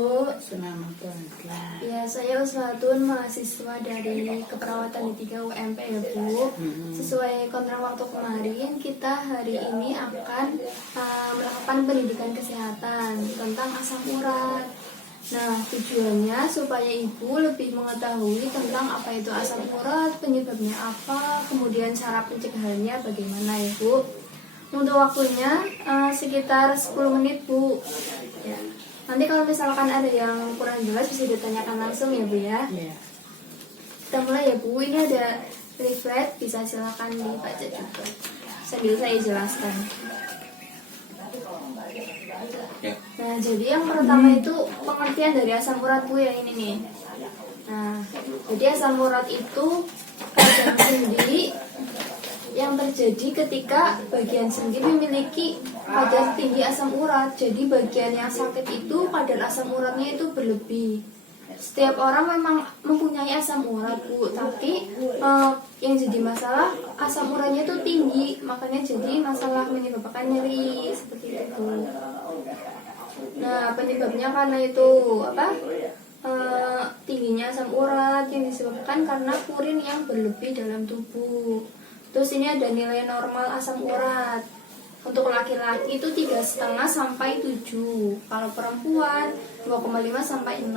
Bu. Selamat pagi. Ya, saya Uswatun, mahasiswa dari keperawatan di 3 UMP ya Bu. Sesuai kontrak waktu kemarin, kita hari ini akan melakukan pendidikan kesehatan tentang asam urat. Nah, tujuannya supaya Ibu lebih mengetahui tentang apa itu asam urat, penyebabnya apa, kemudian cara pencegahannya bagaimana ya Bu. Untuk waktunya sekitar 10 menit Bu. Ya. Nanti kalau misalkan ada yang kurang jelas bisa ditanyakan langsung ya Bu ya. Ya. Kita mulai ya Bu. Ini ada leaflet, bisa silakan dibaca juga sambil saya jelaskan. Ya. Nah, jadi yang pertama itu pengertian dari asam urat Bu yang ini nih. Nah, jadi asam urat itu kadar sendi yang terjadi ketika bagian sendi memiliki kadar tinggi asam urat. Jadi bagian yang sakit itu kadar asam uratnya itu berlebih. Setiap orang memang mempunyai asam urat Bu, tapi yang jadi masalah asam uratnya itu tinggi, makanya jadi masalah menyebabkan nyeri seperti itu. Nah, penyebabnya karena itu tingginya asam urat yang disebabkan karena purin yang berlebih dalam tubuh. Terus ini ada nilai normal asam urat. Untuk laki-laki itu 3,5 sampai 7. Kalau perempuan 2,5 sampai 6.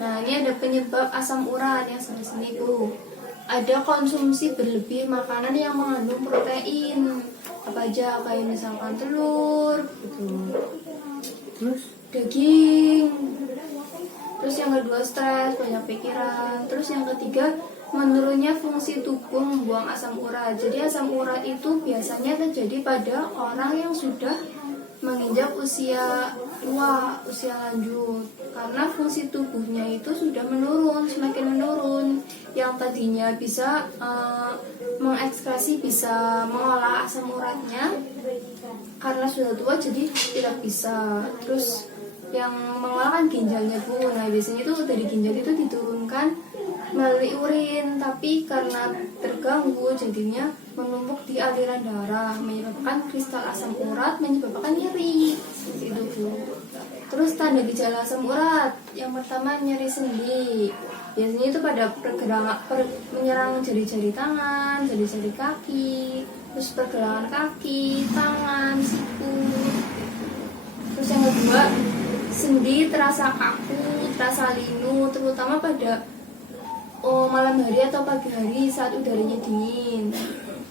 Nah, ini ada penyebab asam urat yang sebelah sini Bu. Ada konsumsi berlebih makanan yang mengandung protein. Apa aja? Kayak misalkan telur, gitu. Terus Daging. Terus yang kedua stres, banyak pikiran. Terus yang ketiga menurunnya fungsi tubuh membuang asam urat. Jadi asam urat itu biasanya terjadi pada orang yang sudah menginjak usia tua, usia lanjut. Karena fungsi tubuhnya itu sudah menurun, semakin menurun. Yang tadinya bisa mengekskresi, bisa mengolah asam uratnya, karena sudah tua jadi tidak bisa. Terus yang mengolah kan ginjalnya Bu. Nah, biasanya itu dari ginjal itu diturunkan melalui urin, tapi karena terganggu jadinya menumpuk di aliran darah, menyebabkan kristal asam urat, menyebabkan nyeri seperti itu Bu. Terus tanda gejala asam urat yang pertama nyeri sendi. Biasanya itu pada menyerang jari-jari tangan, jari-jari kaki, terus pergelangan kaki, tangan, siku. Terus yang kedua, sendi terasa kaku, terasa linu, terutama pada malam hari atau pagi hari saat udaranya dingin.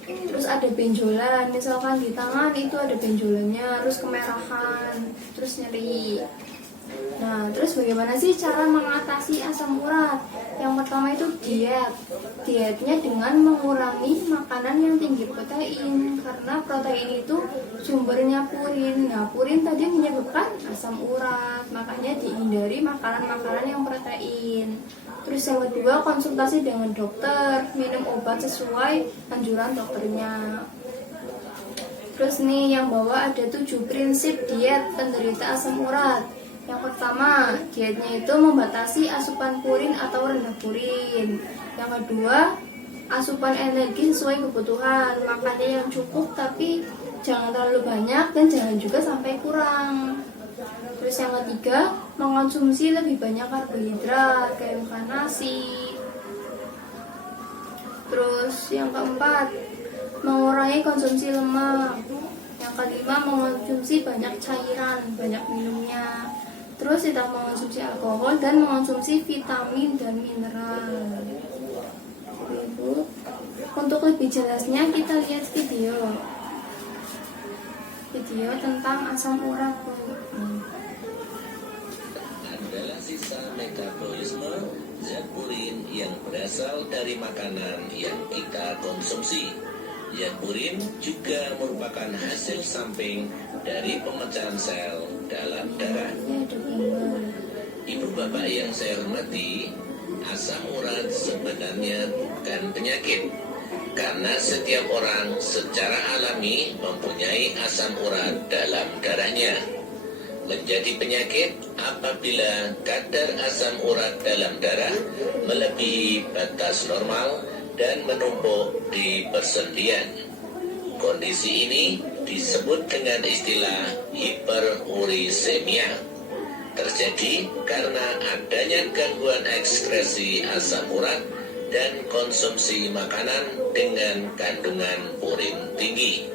Terus ada benjolan, misalkan di tangan itu ada benjolannya, terus kemerahan, terus nyeri. Nah, terus bagaimana sih cara mengatasi asam urat? Yang pertama itu diet. Dietnya dengan mengurangi makanan yang tinggi protein, karena protein itu sumbernya purin. Nah, purin tadi menyebabkan asam urat, makanya dihindari makanan-makanan yang protein. Terus yang kedua, konsultasi dengan dokter, minum obat sesuai anjuran dokternya. Terus nih yang bawah ada 7 prinsip diet penderita asam urat. Yang pertama, dietnya itu membatasi asupan purin atau rendah purin. Yang kedua, asupan energi sesuai kebutuhan, makannya yang cukup tapi jangan terlalu banyak dan jangan juga sampai kurang. Terus yang ketiga, mengonsumsi lebih banyak karbohidrat kayak makan nasi. Terus yang keempat, mengurangi konsumsi lemak. Yang kelima, mengonsumsi banyak cairan, banyak minumnya. Terus tidak mengonsumsi alkohol dan mengonsumsi vitamin dan mineral. Ibu, untuk lebih jelasnya kita lihat video tentang asam urat Bu. Adalah sisa metabolisme zat purin yang berasal dari makanan yang kita konsumsi. Zat purin juga merupakan hasil samping dari pemecahan sel dalam darah. Ibu bapak yang saya hormati, asam urat sebenarnya bukan penyakit, karena setiap orang secara alami mempunyai asam urat dalam darahnya. Menjadi penyakit apabila kadar asam urat dalam darah melebihi batas normal dan menumpuk di persendian. Kondisi ini disebut dengan istilah hiperurisemia. terjadi karena adanya gangguan ekskresi asam urat dan konsumsi makanan dengan kandungan purin tinggi.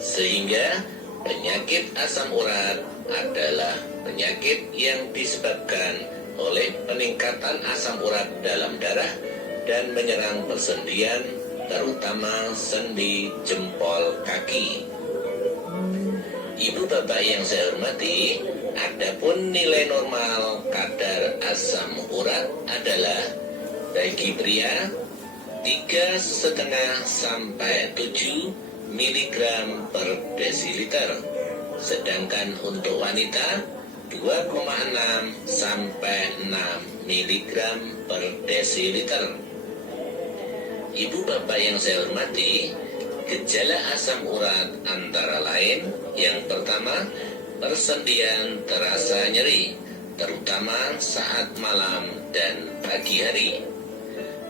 Sehingga penyakit asam urat adalah penyakit yang disebabkan oleh peningkatan asam urat dalam darah dan menyerang persendian, terutama sendi jempol kaki. Ibu bapak yang saya hormati, adapun nilai normal kadar asam urat adalah bagi pria 3,5 sampai 7 mg per desiliter, sedangkan untuk wanita 2,6 sampai 6 mg per desiliter. Ibu bapak yang saya hormati, gejala asam urat antara lain yang pertama, persendian terasa nyeri, terutama saat malam dan pagi hari.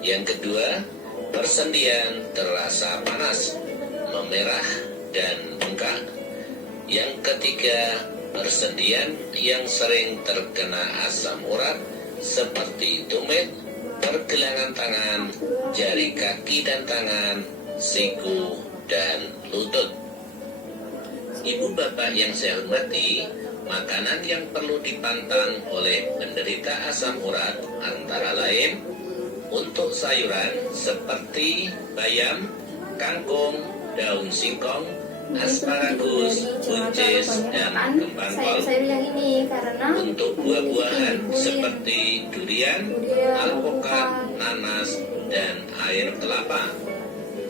Yang kedua, persendian terasa panas, memerah dan bengkak. Yang ketiga, persendian yang sering terkena asam urat seperti tumit, pergelangan tangan, jari kaki dan tangan, siku, dan lutut. Ibu bapak yang saya hormati, makanan yang perlu dipantang oleh penderita asam urat antara lain untuk sayuran seperti bayam, kangkung, daun singkong, asparagus, buncis, dan kembang kol. Sayur yang ini karena Untuk buah-buahan seperti durian, alpukat, nanas, dan air kelapa.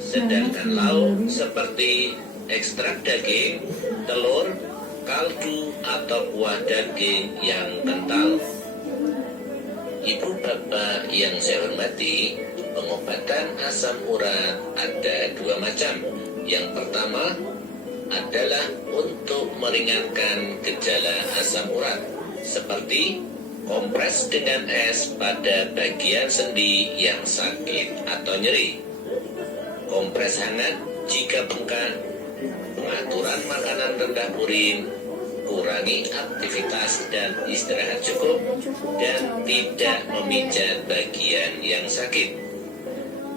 Sedangkan lauk seperti ekstrak daging, telur, kaldu, atau buah daging yang kental. Ibu bapak yang saya hormati, pengobatan asam urat ada dua macam. Yang pertama adalah untuk meringankan gejala asam urat, seperti kompres dengan es pada bagian sendi yang sakit atau nyeri, kompres hangat jika bengkak, pengaturan makanan rendah purin, kurangi aktivitas dan istirahat cukup, dan tidak memijat bagian yang sakit.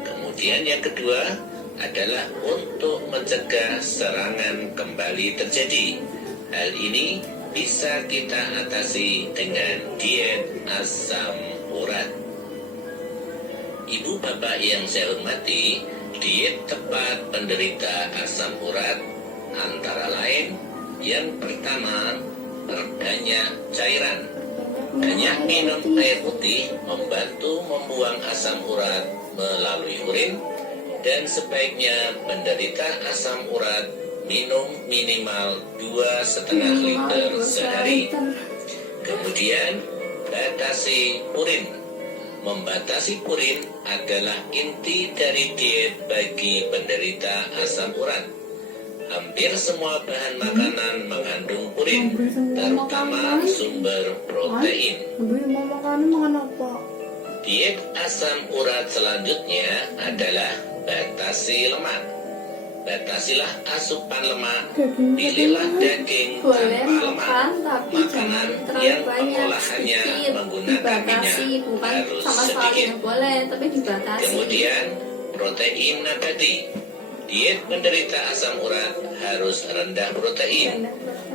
Kemudian yang kedua adalah untuk mencegah serangan kembali terjadi. Hal ini bisa kita atasi dengan diet asam urat. Ibu bapak yang saya hormati, diet tepat penderita asam urat antara lain yang pertama, perbanyak cairan. Banyak minum air putih membantu membuang asam urat melalui urin, dan sebaiknya penderita asam urat minum minimal 2,5 liter sehari. Kemudian batasi purin. Membatasi purin adalah inti dari diet bagi penderita asam urat. Hampir semua bahan makanan mengandung purin, terutama sumber protein. Aduh, mau makan apa? Diet asam urat selanjutnya adalah batasi lemak. Batasilah asupan lemak, pilihlah daging boleh tanpa lemak. makan tapi Makanan jangan terlalu yang banyak, pengolahannya sedikit menggunakan dibatasi, minyak bukan harus sama sekali sedikit. nggak boleh tapi dibatasi. Kemudian protein nabati. Diet penderita asam urat harus rendah protein.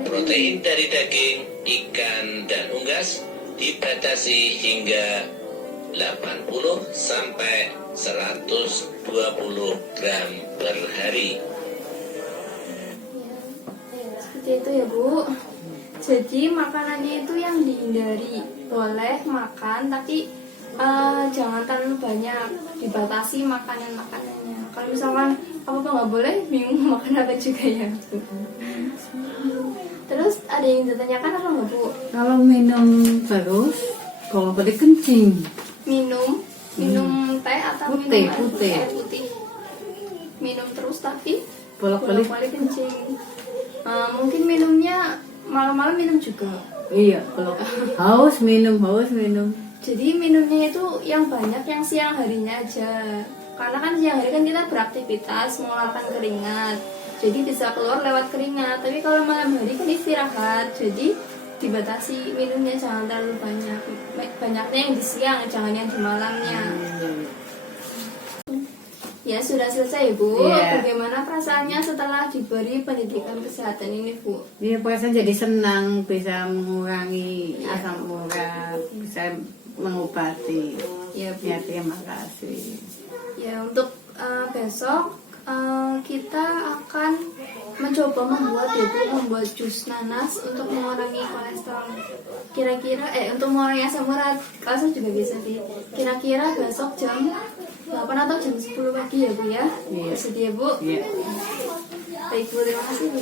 Protein dari daging, ikan, dan unggas dibatasi hingga 80 sampai 120 gram per hari. Seperti itu ya Bu. Jadi makanannya itu yang dihindari. Boleh makan tapi jangan terlalu banyak. Dibatasi makanan-makanannya. Kalau misalkan apa nggak boleh, bingung makan apa juga ya Bu. Terus ada yang ditanyakan apa nggak Bu? Kalau minum terus, kalau pada kencing. Minum teh atau Putih, minum putih. air putih. Minum terus tapi Bolak-balik. bolak-balik kencing. Mungkin minumnya malam-malam minum juga. Iya, kalau haus minum. Jadi minumnya itu yang banyak yang siang harinya aja. Karena kan siang hari kan kita beraktivitas mengeluarkan keringat. Jadi bisa keluar lewat keringat. Tapi kalau malam hari kan istirahat. Jadi dibatasi minumnya, jangan terlalu banyak. Banyaknya yang di siang, jangan yang di malamnya. Ya sudah selesai Bu. Iya. Bagaimana perasaannya setelah diberi pendidikan kesehatan ini Bu? Dia perasaan jadi senang, bisa mengurangi asam urat, bisa mengobati. Ya Bu. Ya, terima kasih. Ya untuk besok kita akan mencoba membuat jus nanas untuk mengurangi kolesterol. Kira-kira untuk mengurangi asam urat, kolesterol juga bisa sih. Kira-kira besok jam 8 atau jam 10 pagi ya Bu ya. Iya. Bersedia Bu? Iya. Baik Bu, terima kasih Bu.